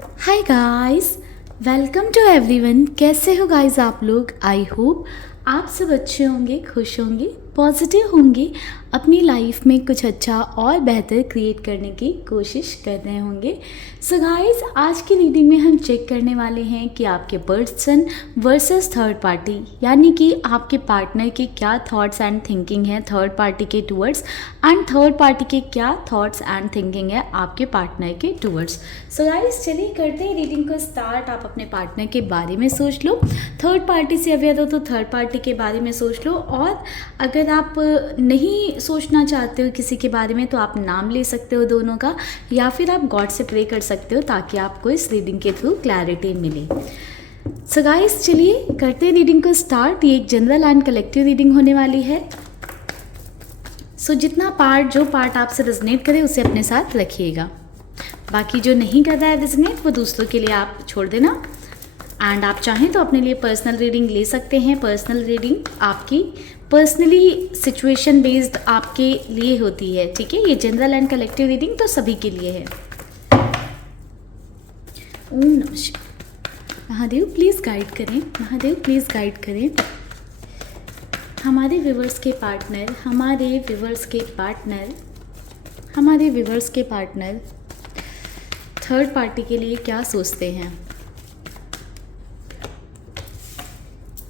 Hi guys, welcome to everyone. कैसे हो guys आप लोग? आई होप आप सब अच्छे होंगे, खुश होंगे, पॉजिटिव होंगे, अपनी लाइफ में कुछ अच्छा और बेहतर क्रिएट करने की कोशिश कर रहे होंगे। सो गाइस, आज की रीडिंग में हम चेक करने वाले हैं कि आपके पर्सन वर्सेस थर्ड पार्टी, यानी कि आपके पार्टनर के क्या थॉट्स एंड थिंकिंग है थर्ड पार्टी के टूवर्ड्स, एंड थर्ड पार्टी के क्या थॉट्स एंड थिंकिंग है आपके पार्टनर के टूवर्ड्स। सो गाइस, चलिए करते हैं रीडिंग को स्टार्ट। आप अपने पार्टनर के बारे में सोच लो, थर्ड पार्टी से अवेयर हो तो थर्ड पार्टी के बारे में सोच लो, और अगर आप नहीं सोचना चाहते हो किसी के बारे में तो आप नाम ले सकते हो दोनों का, या फिर आप गॉड से प्रे कर सकते हो ताकि आपको इस रीडिंग के थ्रू क्लैरिटी मिले। सो गाइस, चलिए करते हैं रीडिंग को स्टार्ट। ये एक जनरल एंड कलेक्टिव रीडिंग होने वाली है। सो जो पार्ट आपसे रेजोनेट करे उसे अपने साथ रखिएगा, बाकी जो नहीं कर रहा है रेजोनेट वो दूसरों के लिए आप छोड़ देना। एंड आप चाहें तो अपने लिए पर्सनल रीडिंग ले सकते हैं। पर्सनल रीडिंग आपकी पर्सनली सिचुएशन बेस्ड आपके लिए होती है, ठीक है। ये जनरल एंड कलेक्टिव रीडिंग तो सभी के लिए है। ओम नमः शिवाय। महादेव प्लीज़ गाइड करें, महादेव प्लीज़ गाइड करें हमारे व्यूवर्स के पार्टनर, हमारे व्यूवर्स के पार्टनर थर्ड पार्टी के लिए क्या सोचते हैं।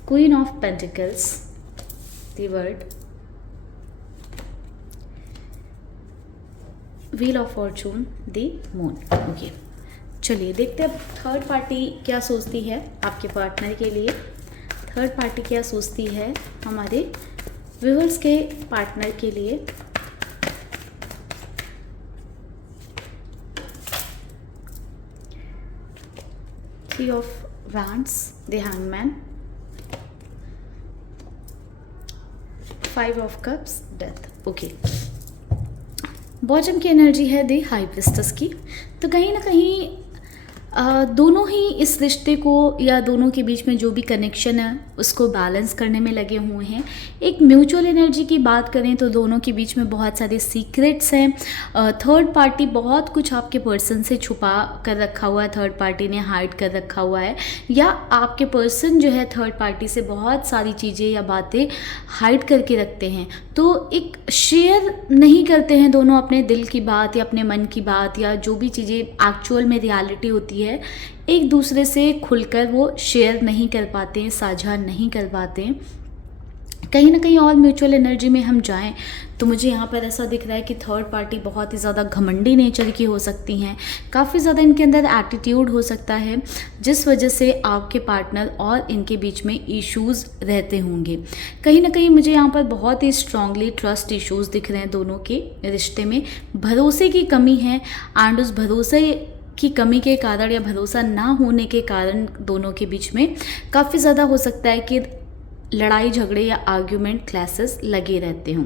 Queen of pentacles, the word, wheel of Fortune, the moon. Okay, चलिए देखते हैं थर्ड पार्टी क्या सोचती है आपके पार्टनर के लिए। थर्ड पार्टी क्या सोचती है हमारे व्यूअर्स के पार्टनर के लिए। Three of wands, the hangman, five of cups, death. Okay, bottom की एनर्जी है द हाई प्रिस्टेस की। तो कहीं ना कहीं दोनों ही इस रिश्ते को या दोनों के बीच में जो भी कनेक्शन है उसको बैलेंस करने में लगे हुए हैं। एक म्यूचुअल एनर्जी की बात करें तो दोनों के बीच में बहुत सारे सीक्रेट्स हैं। थर्ड पार्टी बहुत कुछ आपके पर्सन से छुपा कर रखा हुआ है, थर्ड पार्टी ने हाइड कर रखा हुआ है, या आपके पर्सन जो है थर्ड पार्टी से बहुत सारी चीज़ें या बातें हाइड करके रखते हैं। तो एक शेयर नहीं करते हैं दोनों अपने दिल की बात या अपने मन की बात, या जो भी चीज़ें एक्चुअल में रियलिटी होती है एक दूसरे से खुलकर वो शेयर नहीं कर पाते हैं, साझा नहीं कर पाते हैं। कहीं ना कहीं और म्यूचुअल एनर्जी में हम जाएं तो मुझे यहाँ पर ऐसा दिख रहा है कि थर्ड पार्टी बहुत ही ज़्यादा घमंडी नेचर की हो सकती हैं। काफ़ी ज़्यादा इनके अंदर एटीट्यूड हो सकता है, जिस वजह से आपके पार्टनर और इनके बीच में इश्यूज़ रहते होंगे। कहीं ना कहीं मुझे यहाँ पर बहुत ही स्ट्रांगली ट्रस्ट इश्यूज़ दिख रहे हैं दोनों के रिश्ते में। भरोसे की कमी है, एंड उस भरोसे की कमी के कारण या भरोसा ना होने के कारण दोनों के बीच में काफ़ी ज़्यादा हो सकता है कि लड़ाई झगड़े या आर्ग्यूमेंट क्लैसेस लगे रहते हों।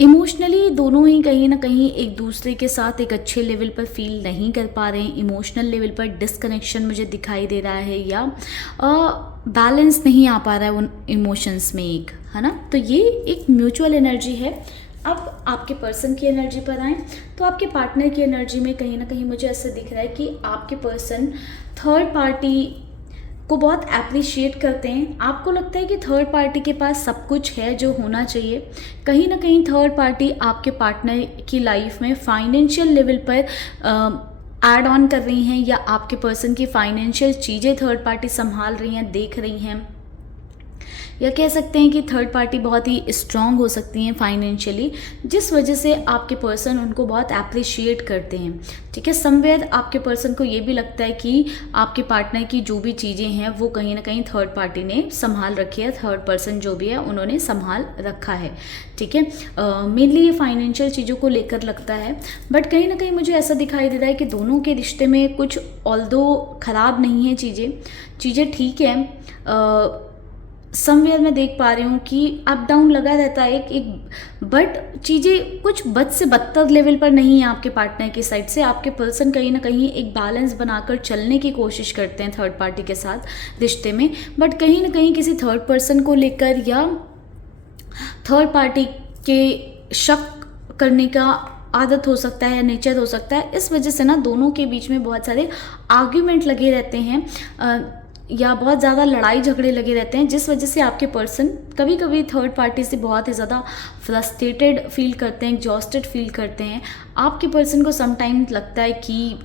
इमोशनली दोनों ही कहीं ना कहीं एक दूसरे के साथ एक अच्छे लेवल पर फील नहीं कर पा रहे हैं। इमोशनल लेवल पर डिस्कनेक्शन मुझे दिखाई दे रहा है, या बैलेंस नहीं आ पा रहा है उन इमोशंस में, एक है ना। तो ये एक म्यूचुअल एनर्जी है। अब आपके पर्सन की एनर्जी पर आएँ तो आपके पार्टनर की एनर्जी में कहीं ना कहीं मुझे ऐसा दिख रहा है कि आपके पर्सन थर्ड पार्टी को बहुत अप्रिशिएट करते हैं। आपको लगता है कि थर्ड पार्टी के पास सब कुछ है जो होना चाहिए। कहीं ना कहीं थर्ड पार्टी आपके पार्टनर की लाइफ में फाइनेंशियल लेवल पर ऐड ऑन कर रही हैं, या आपके पर्सन की फाइनेंशियल चीज़ें थर्ड पार्टी संभाल रही हैं, देख रही हैं, या कह सकते हैं कि थर्ड पार्टी बहुत ही स्ट्रांग हो सकती हैं फाइनेंशियली, जिस वजह से आपके पर्सन उनको बहुत अप्रिशिएट करते हैं, ठीक है। समवेयर आपके पर्सन को ये भी लगता है कि आपके पार्टनर की जो भी चीज़ें हैं वो कहीं ना कहीं थर्ड पार्टी ने संभाल रखी है, थर्ड पर्सन जो भी है उन्होंने संभाल रखा है, ठीक है। मेनली ये फाइनेंशियल चीज़ों को लेकर लगता है, बट कहीं ना कहीं मुझे ऐसा दिखाई दे रहा है कि दोनों के रिश्ते में कुछ ऑल्दो ख़राब नहीं है, चीज़ें ठीक है। समवेयर मैं देख पा रही हूँ कि अप डाउन लगा रहता है एक बट चीज़ें कुछ बद से बदतर लेवल पर नहीं है आपके पार्टनर की साइड से। आपके पर्सन कहीं ना कहीं एक बैलेंस बनाकर चलने की कोशिश करते हैं थर्ड पार्टी के साथ रिश्ते में, बट कहीं ना कहीं किसी थर्ड पर्सन को लेकर या थर्ड पार्टी के शक करने का आदत हो सकता है या नेचर हो सकता है। इस वजह से ना दोनों के बीच में बहुत सारे आर्ग्यूमेंट लगे रहते हैं या बहुत ज़्यादा लड़ाई झगड़े लगे रहते हैं, जिस वजह से आपके पर्सन कभी कभी थर्ड पार्टी से बहुत ही ज़्यादा फ्रस्ट्रेटेड फील करते हैं, एग्जॉस्टेड फील करते हैं। आपके पर्सन को समटाइम्स लगता है कि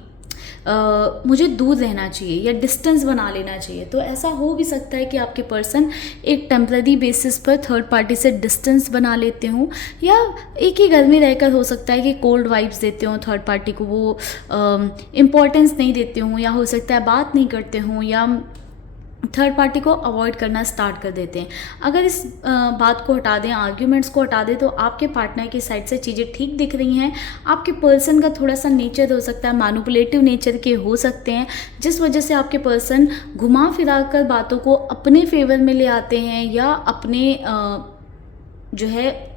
मुझे दूर रहना चाहिए या डिस्टेंस बना लेना चाहिए। तो ऐसा हो भी सकता है कि आपके पर्सन एक टेम्पररी बेसिस पर थर्ड पार्टी से डिस्टेंस बना लेते हों, या एक ही घर में रहकर हो सकता है कि कोल्ड वाइब्स देते हों थर्ड पार्टी को, वो इम्पोर्टेंस नहीं देते हों, या हो सकता है बात नहीं करते हों, या थर्ड पार्टी को अवॉइड करना स्टार्ट कर देते हैं। अगर इस बात को हटा दें, आर्ग्यूमेंट्स को हटा दें, तो आपके पार्टनर की साइड से चीज़ें ठीक दिख रही हैं। आपके पर्सन का थोड़ा सा नेचर हो सकता है, मैनिपुलेटिव नेचर के हो सकते हैं, जिस वजह से आपके पर्सन घुमा फिरा कर बातों को अपने फेवर में ले आते हैं, या अपने जो है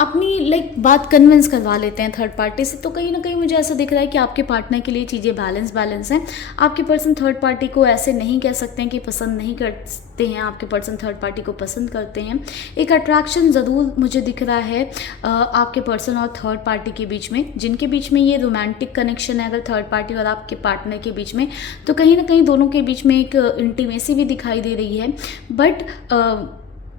अपनी बात कन्विंस करवा लेते हैं थर्ड पार्टी से। तो कहीं ना कहीं मुझे ऐसा दिख रहा है कि आपके पार्टनर के लिए चीज़ें बैलेंस हैं। आपके पर्सन थर्ड पार्टी को ऐसे नहीं कह सकते हैं कि पसंद नहीं करते हैं, आपके पर्सन थर्ड पार्टी को पसंद करते हैं। एक अट्रैक्शन ज़रूर मुझे दिख रहा है आपके पर्सन और थर्ड पार्टी के बीच में, जिनके बीच में ये रोमांटिक कनेक्शन है अगर थर्ड पार्टी और आपके पार्टनर के बीच में, तो कहीं ना कहीं दोनों के बीच में एक इंटीमेसी भी दिखाई दे रही है। बट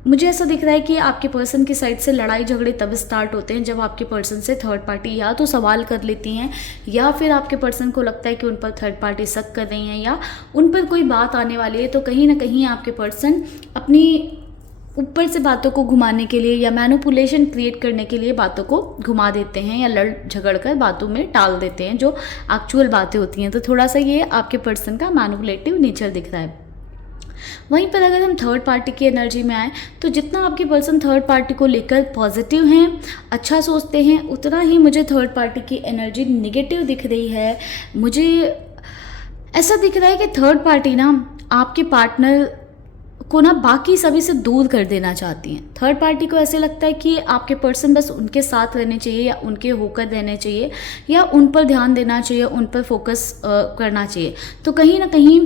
मुझे ऐसा दिख रहा है कि आपके पर्सन की साइड से लड़ाई झगड़े तब स्टार्ट होते हैं जब आपके पर्सन से थर्ड पार्टी या तो सवाल कर लेती हैं, या फिर आपके पर्सन को लगता है कि उन पर थर्ड पार्टी शक कर रही हैं, या उन पर कोई बात आने वाली है। तो कहीं ना कहीं आपके पर्सन अपनी ऊपर से बातों को घुमाने के लिए या मैनिपुलेशन क्रिएट करने के लिए बातों को घुमा देते हैं, या लड़ झगड़ कर बातों में टाल देते हैं जो एक्चुअल बातें होती हैं। तो थोड़ा सा ये आपके पर्सन का मैनिपुलेटिव नेचर दिख रहा है। वहीं पर अगर हम थर्ड पार्टी की एनर्जी में आए, तो जितना आपके पर्सन थर्ड पार्टी को लेकर पॉजिटिव हैं, अच्छा सोचते हैं, उतना ही मुझे थर्ड पार्टी की एनर्जी निगेटिव दिख रही है। मुझे ऐसा दिख रहा है कि थर्ड पार्टी ना आपके पार्टनर को ना बाकी सभी से दूर कर देना चाहती हैं। थर्ड पार्टी को ऐसे लगता है कि आपके पर्सन बस उनके साथ रहने चाहिए, या उनके होकर रहने चाहिए, या उन पर ध्यान देना चाहिए, उन पर फोकस करना चाहिए। तो कहीं ना कहीं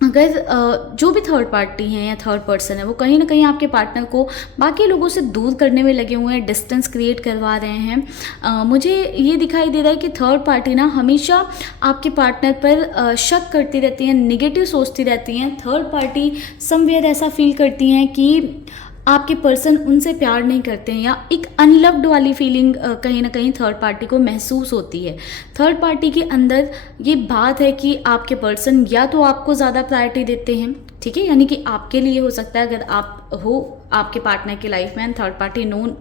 अगर जो भी थर्ड पार्टी हैं या थर्ड पर्सन है, वो कहीं ना कहीं आपके पार्टनर को बाकी लोगों से दूर करने में लगे हुए हैं, डिस्टेंस क्रिएट करवा रहे हैं। मुझे ये दिखाई दे रहा है कि थर्ड पार्टी ना हमेशा आपके पार्टनर पर शक करती रहती हैं, नेगेटिव सोचती रहती हैं। थर्ड पार्टी समवेयर ऐसा फील करती हैं कि आपके पर्सन उनसे प्यार नहीं करते हैं, या एक अनलव्ड वाली फीलिंग कहीं ना कहीं थर्ड पार्टी को महसूस होती है। थर्ड पार्टी के अंदर ये बात है कि आपके पर्सन या तो आपको ज़्यादा प्रायोरिटी देते हैं, ठीक है, यानी कि आपके लिए हो सकता है अगर आप हो आपके पार्टनर की लाइफ में, थर्ड पार्टी नोन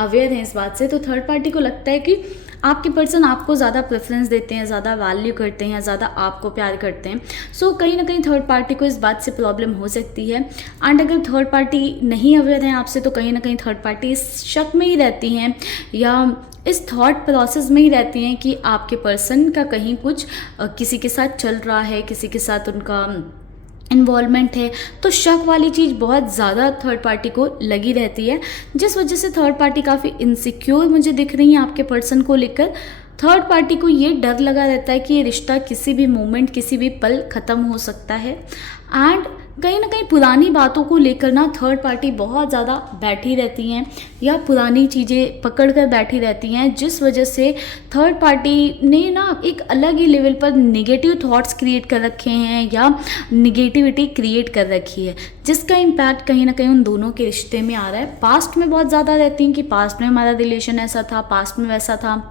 अवेयर है इस बात से, तो थर्ड पार्टी को लगता है कि आपके पर्सन आपको ज़्यादा प्रेफरेंस देते हैं, ज़्यादा वैल्यू करते हैं, ज़्यादा आपको प्यार करते हैं। सो कहीं ना कहीं थर्ड पार्टी को इस बात से प्रॉब्लम हो सकती है। एंड अगर थर्ड पार्टी नहीं अवेयर है आपसे, तो कहीं ना कहीं थर्ड पार्टी इस शक में ही रहती हैं, या इस थॉट प्रोसेस में ही रहती हैं कि आपके पर्सन का कहीं कुछ किसी के साथ चल रहा है, किसी के साथ उनका इन्वॉल्वमेंट है। तो शक वाली चीज़ बहुत ज़्यादा थर्ड पार्टी को लगी रहती है, जिस वजह से थर्ड पार्टी काफ़ी इनसिक्योर मुझे दिख रही है आपके पर्सन को लेकर। थर्ड पार्टी को ये डर लगा रहता है कि ये रिश्ता किसी भी मोमेंट, किसी भी पल ख़त्म हो सकता है। एंड कहीं ना कहीं पुरानी बातों को लेकर ना थर्ड पार्टी बहुत ज़्यादा बैठी रहती हैं, या पुरानी चीज़ें पकड़ कर बैठी रहती हैं, जिस वजह से थर्ड पार्टी ने ना एक अलग ही लेवल पर नेगेटिव थॉट्स क्रिएट कर रखे हैं, या निगेटिविटी क्रिएट कर रखी है, जिसका इम्पैक्ट कहीं ना कहीं उन दोनों के रिश्ते में आ रहा है। पास्ट में बहुत ज़्यादा रहती हैं कि पास्ट में हमारा रिलेशन ऐसा था, पास्ट में वैसा था,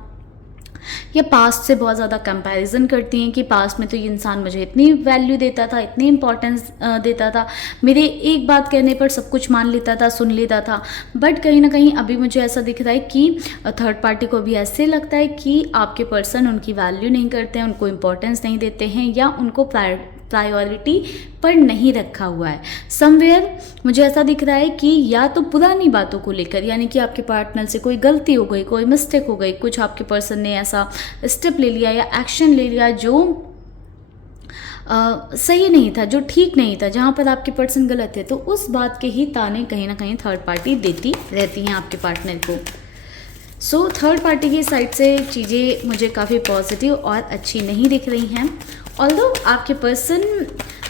या पास्ट से बहुत ज़्यादा कंपैरिजन करती हैं कि पास्ट में तो ये इंसान मुझे इतनी वैल्यू देता था, इतनी इंपॉर्टेंस देता था, मेरे एक बात कहने पर सब कुछ मान लेता था, सुन लेता था। बट कहीं ना कहीं अभी मुझे ऐसा दिख रहा है कि थर्ड पार्टी को भी ऐसे लगता है कि आपके पर्सन उनकी वैल्यू नहीं करते हैं, उनको इम्पोर्टेंस नहीं देते हैं, या उनको प्रायोरिटी पर नहीं रखा हुआ है। समवेयर मुझे ऐसा दिख रहा है कि या तो पुरानी बातों को लेकर, यानी कि आपके पार्टनर से कोई गलती हो गई, कोई मिस्टेक हो गई, कुछ आपके पर्सन ने ऐसा स्टेप ले लिया या एक्शन ले लिया जो सही नहीं था, जो ठीक नहीं था, जहाँ पर आपके पर्सन गलत है, तो उस बात के ही ताने कहीं ना कहीं थर्ड पार्टी देती रहती हैं आपके पार्टनर को। सो थर्ड पार्टी की साइड से चीज़ें मुझे काफ़ी पॉजिटिव और अच्छी नहीं दिख रही हैं। ऑल्दो आपके पर्सन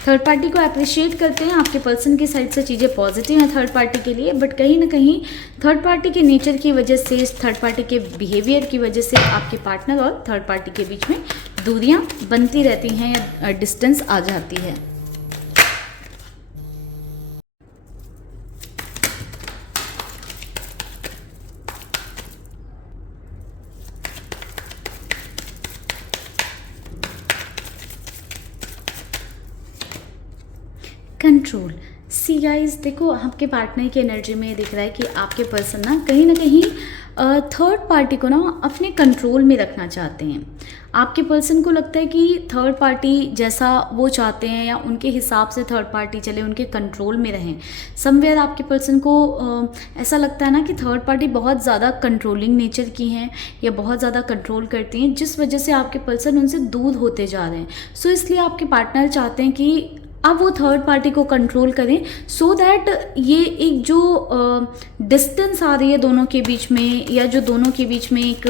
थर्ड पार्टी को अप्रिशिएट करते हैं, आपके पर्सन की साइड से चीज़ें पॉजिटिव हैं थर्ड पार्टी के लिए, बट कहीं ना कहीं थर्ड पार्टी के नेचर की वजह से, थर्ड पार्टी के बिहेवियर की वजह से आपके पार्टनर और थर्ड पार्टी के बीच में दूरियां बनती रहती हैं या डिस्टेंस आ जाती है। कंट्रोल। सी गाइस, देखो आपके पार्टनर की एनर्जी में दिख रहा है कि आपके पर्सन ना कहीं थर्ड पार्टी को ना अपने कंट्रोल में रखना चाहते हैं। आपके पर्सन को लगता है कि थर्ड पार्टी जैसा वो चाहते हैं या उनके हिसाब से थर्ड पार्टी चले, उनके कंट्रोल में रहें। समवेयर आपके पर्सन को ऐसा लगता है ना कि थर्ड पार्टी बहुत ज़्यादा कंट्रोलिंग नेचर की हैं या बहुत ज़्यादा कंट्रोल करती हैं, जिस वजह से आपके पर्सन उनसे दूर होते जा रहे हैं। सो इसलिए आपके पार्टनर चाहते हैं कि अब वो थर्ड पार्टी को कंट्रोल करें, सो दैट ये एक जो डिस्टेंस आ रही है दोनों के बीच में, या जो दोनों के बीच में एक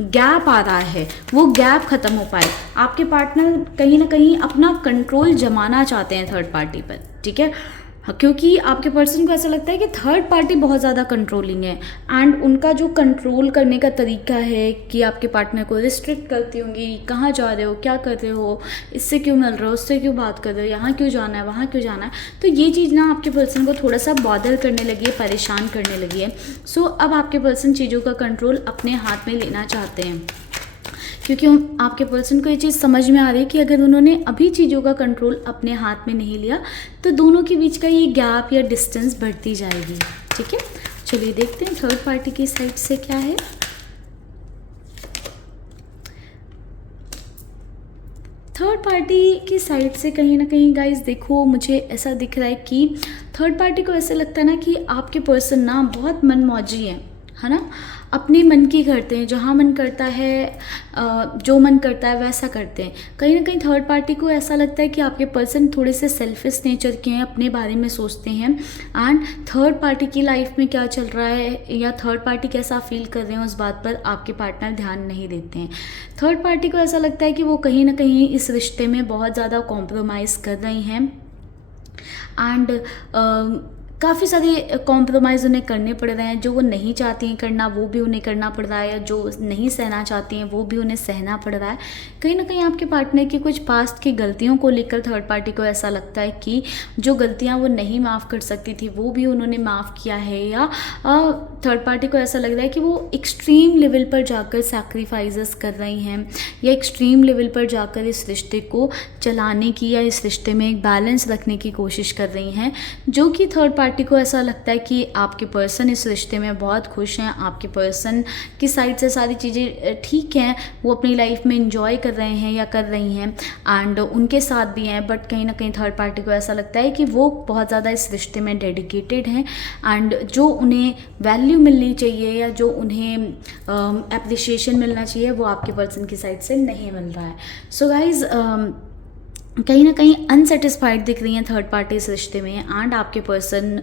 गैप आ रहा है, वो गैप ख़त्म हो पाए। आपके पार्टनर कहीं ना कहीं अपना कंट्रोल जमाना चाहते हैं थर्ड पार्टी पर, ठीक है। हाँ, क्योंकि आपके पर्सन को ऐसा लगता है कि थर्ड पार्टी बहुत ज़्यादा कंट्रोलिंग है, एंड उनका जो कंट्रोल करने का तरीका है कि आपके पार्टनर को रिस्ट्रिक्ट करती होंगी, कहाँ जा रहे हो, क्या कर रहे हो, इससे क्यों मिल रहे हो, उससे क्यों बात कर रहे हो, यहाँ क्यों जाना है, वहाँ क्यों जाना है। तो ये चीज़ ना आपके पर्सन को थोड़ा सा बॉदर करने लगी है, परेशान करने लगी है। सो अब आपके पर्सन चीज़ों का कंट्रोल अपने हाथ में लेना चाहते हैं, क्योंकि आपके पर्सन को ये चीज़ समझ में आ रही है कि अगर उन्होंने अभी चीज़ों का कंट्रोल अपने हाथ में नहीं लिया तो दोनों के बीच का ये गैप या डिस्टेंस बढ़ती जाएगी, ठीक है। चलिए देखते हैं थर्ड पार्टी की साइड से क्या है। थर्ड पार्टी की साइड से कहीं ना कहीं गाइस देखो, मुझे ऐसा दिख रहा है कि थर्ड पार्टी को ऐसा लगता है ना कि आपके पर्सन ना बहुत मनमौजी है ना, अपने मन की करते हैं, जहाँ मन करता है जो मन करता है वैसा करते हैं। कहीं ना कहीं थर्ड पार्टी को ऐसा लगता है कि आपके पर्सन थोड़े से सेल्फिश नेचर के हैं, अपने बारे में सोचते हैं, एंड थर्ड पार्टी की लाइफ में क्या चल रहा है या थर्ड पार्टी कैसा फील कर रहे हैं उस बात पर आपके पार्टनर ध्यान नहीं देते हैं। थर्ड पार्टी को ऐसा लगता है कि वो कहीं ना कहीं इस रिश्ते में बहुत ज़्यादा कॉम्प्रोमाइज़ कर रही हैं, एंड काफ़ी सारे कॉम्प्रोमाइज़ उन्हें करने पड़ रहे हैं। जो वो नहीं चाहती हैं करना वो भी उन्हें करना पड़ रहा है, या जो नहीं सहना चाहती हैं वो भी उन्हें सहना पड़ रहा है। कहीं ना कहीं आपके पार्टनर की कुछ पास्ट की गलतियों को लेकर थर्ड पार्टी को ऐसा लगता है कि जो गलतियां वो नहीं माफ़ कर सकती थी वो भी उन्होंने माफ़ किया है, या थर्ड पार्टी को ऐसा लग रहा है कि वो एक्सट्रीम लेवल पर जाकर सैक्रिफाइसेस कर रही हैं, या एक्सट्रीम लेवल पर जाकर इस रिश्ते को चलाने की या इस रिश्ते में एक बैलेंस रखने की कोशिश कर रही हैं, जो कि थर्ड पार्टी को ऐसा लगता है कि आपके पर्सन इस रिश्ते में बहुत खुश हैं, आपके पर्सन की साइड से सारी चीज़ें ठीक हैं, वो अपनी लाइफ में इंजॉय कर रहे हैं या कर रही हैं, एंड उनके साथ भी हैं। बट कहीं ना कहीं थर्ड पार्टी को ऐसा लगता है कि वो बहुत ज़्यादा इस रिश्ते में डेडिकेटेड हैं, एंड जो उन्हें वैल्यू मिलनी चाहिए या जो उन्हें एप्रिसिएशन मिलना चाहिए वो आपके पर्सन की साइड से नहीं मिल रहा है। सो गाइज कहीं ना कहीं अनसेटिस्फाइड दिख रही हैं थर्ड पार्टी इस रिश्ते में, एंड आपके पर्सन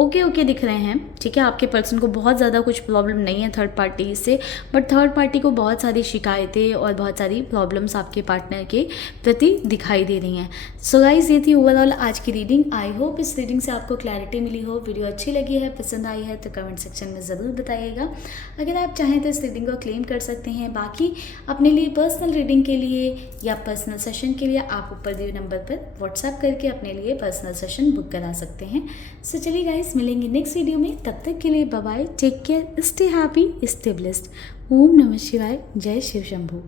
ओके दिख रहे हैं, ठीक है। आपके पर्सन को बहुत ज़्यादा कुछ प्रॉब्लम नहीं है थर्ड पार्टी से, बट थर्ड पार्टी को बहुत सारी शिकायतें और बहुत सारी प्रॉब्लम्स आपके पार्टनर के प्रति दिखाई दे रही हैं। सो गाइस, ये थी ओवरऑल आज की रीडिंग। आई होप इस रीडिंग से आपको क्लैरिटी मिली हो। वीडियो अच्छी लगी है, पसंद आई है तो कमेंट सेक्शन में ज़रूर बताइएगा। अगर आप चाहें तो इस रीडिंग को क्लेम कर सकते हैं। बाकी अपने लिए पर्सनल रीडिंग के लिए या पर्सनल सेशन के लिए आप ऊपर दिए नंबर पर व्हाट्सएप करके अपने लिए पर्सनल सेशन बुक करा सकते हैं। सो चलिए गाइस, मिलेंगे नेक्स्ट वीडियो में। तब तक के लिए bye bye, take care, stay happy, stay blessed. ओम नमः शिवाय, जय शिव शंभू।